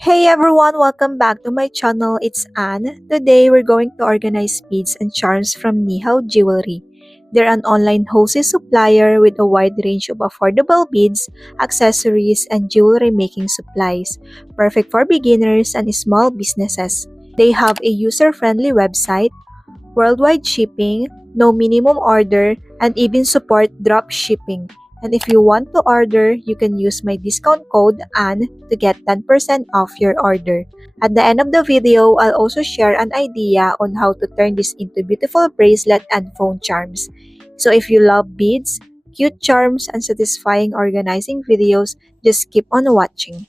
Hey everyone, welcome back to my channel. It's Anne. Today we're going to organize beads and charms from Nihao Jewelry. They're an online wholesale supplier with a wide range of affordable beads, accessories, and jewelry making supplies, perfect for beginners and small businesses. They have a user-friendly website, worldwide shipping, no minimum order, and even support drop shipping. And if you want to order, you can use my discount code ANN to get 10% off your order. At the end of the video, I'll also share an idea on how to turn this into beautiful bracelet and phone charms. So if you love beads, cute charms, and satisfying organizing videos, just keep on watching.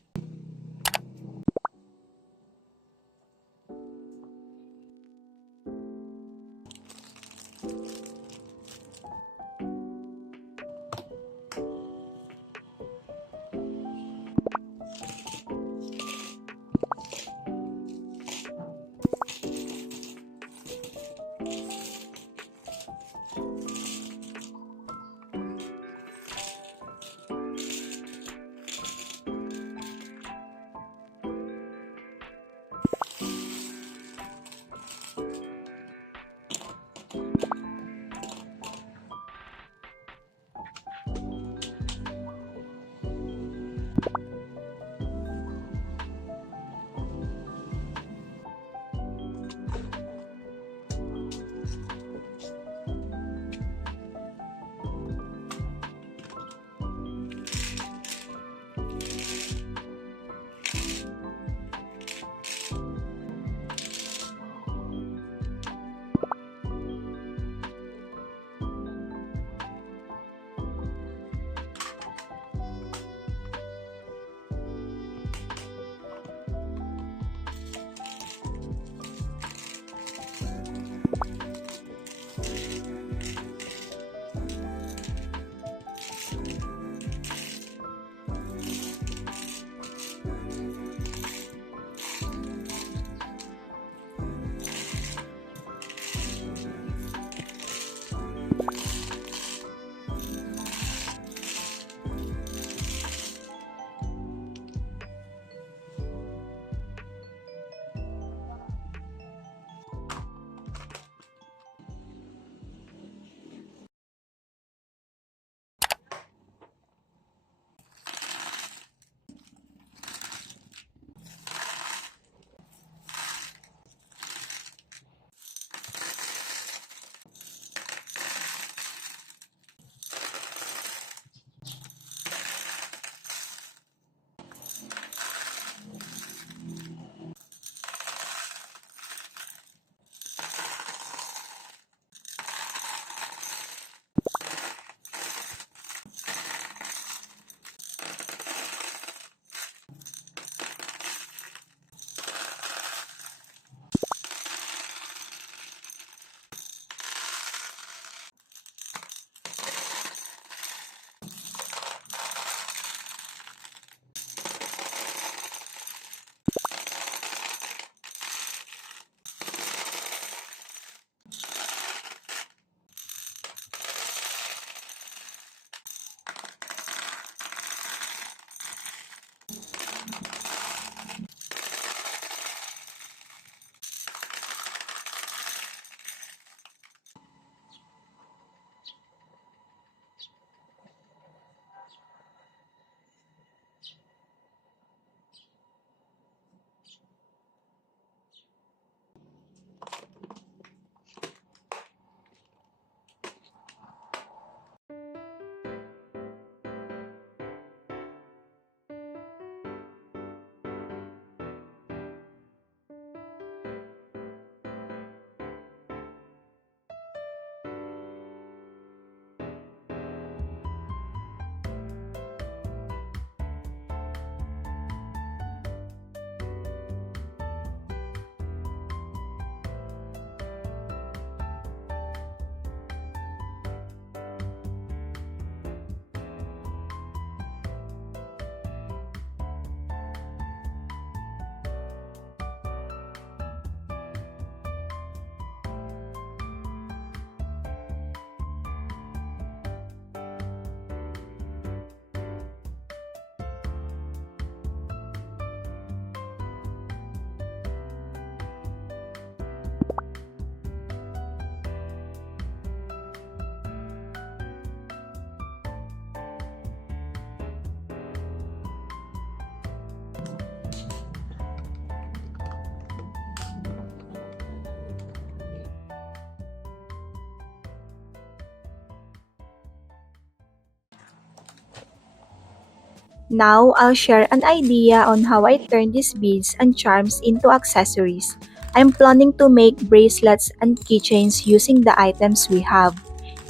Now, I'll share an idea on how I turn these beads and charms into accessories. I'm planning to make bracelets and keychains using the items we have.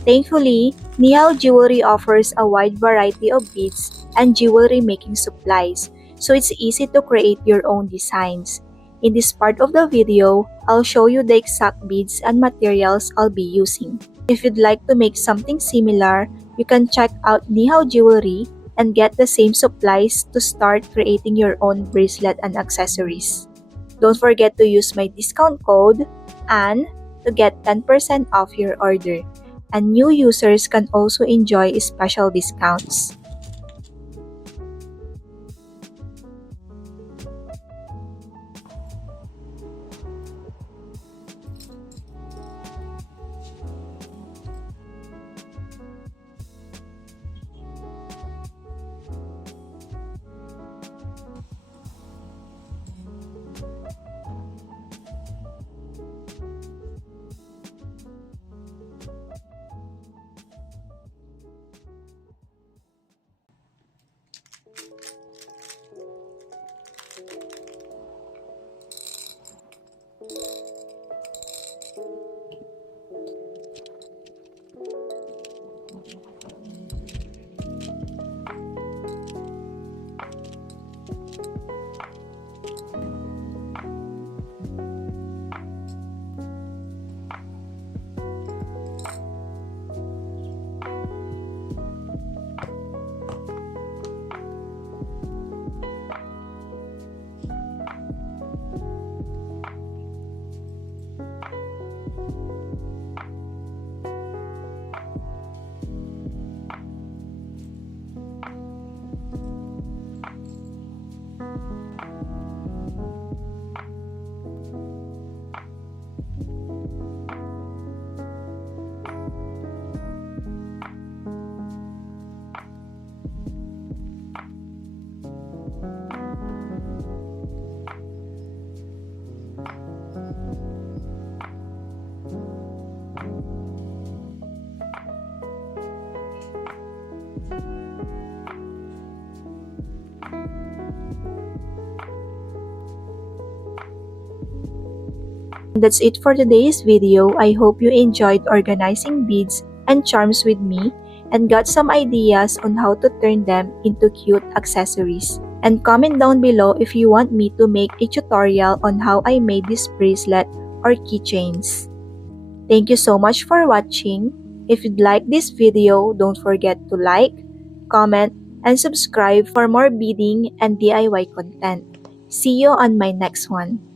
Thankfully, Nihao Jewelry offers a wide variety of beads and jewelry making supplies, so it's easy to create your own designs. In this part of the video, I'll show you the exact beads and materials I'll be using. If you'd like to make something similar, you can check out Nihao Jewelry and get the same supplies to start creating your own bracelet and accessories. Don't forget to use my discount code ANN to get 10% off your order, and new users can also enjoy special discounts. That's it for today's video. I hope you enjoyed organizing beads and charms with me and got some ideas on how to turn them into cute accessories. And comment down below if you want me to make a tutorial on how I made this bracelet or keychains. Thank you so much for watching. If you'd like this video, don't forget to like, comment, and subscribe for more beading and DIY content. See you on my next one.